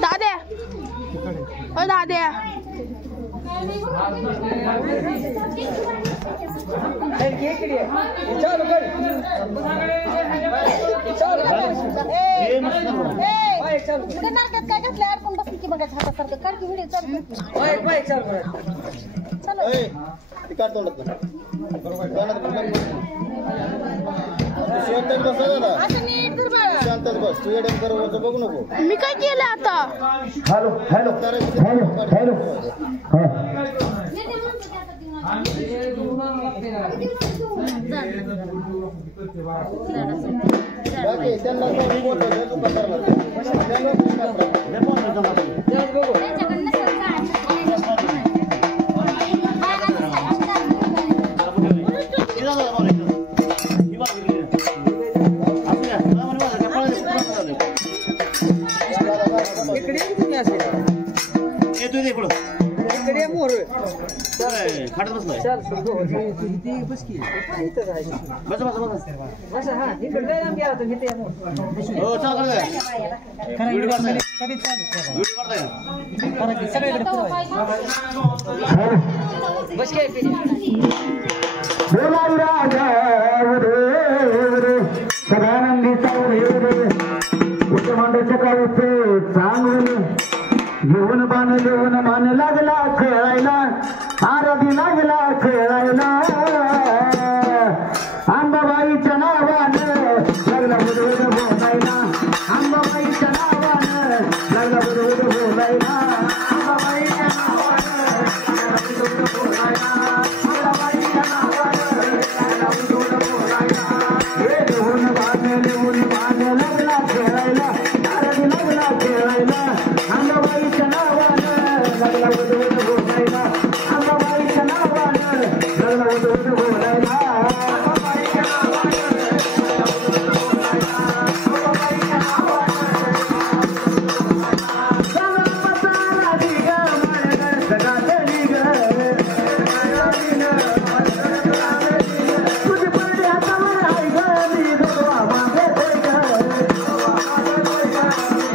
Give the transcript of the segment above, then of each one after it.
दाद्या ओ दाद्या काय घातलं अडकून बसली की बघायचं हातासारखं काढ की व्हिडिओ बघू नको मी काय केलं आता हॅलो हॅलो हॅलो हॅलो खाट बसलाय बस सदानंदी घेऊन बाण घेऊन मान लागला खेळायला आरती लागला खेळायला अंबाबाईच्या नावानं लागला बुधबुध बोलायला अंबाबाईच्या नावानं लागला बुधबुध बोलायला अंबाबाईच्या नावानं लागला बुधबुध बोलायला अंबाबाईच्या नावानं लागला बुधबुध बोलायला हे घेऊन बाण लागला खेळायला आरती लागला खेळायला अंबाबाईच्या नावानं लागला बुधबुध बोलायला अंबाबाईच्या नावानं लागला बुधबुध बोलायला अंबाबाईच्या नावानं लागला बुधबुध बोलायला अंबाबाईच्या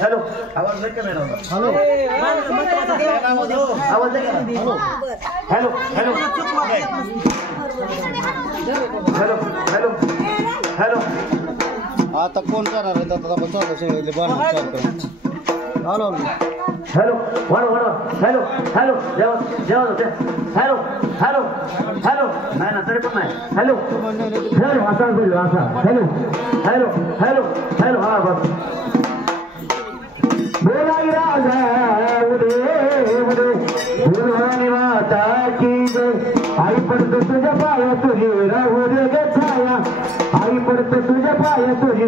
हॅलो आवाज नाही का मॅडम? हॅलो आवाज नाही का? Hello hello hello hello hello आता कोण करणार आहे? आता आपण चौकशी हॅलो हॅलो वाढव वाढव हॅलो हॅलो जेवण जेवण होते हॅलो हॅलो हॅलो नाही ना तरी पण नाही हॅलो हॅलो असा बोललो असा हॅलो हॅलो हॅलो हॅलो हा बस बोलाई राजा उदे उदे भगवानी माता की जय आई पडतो तुझ्या पाया तुझी राहू दे ग छाया आई पडतो तुझ्या पाया तुझी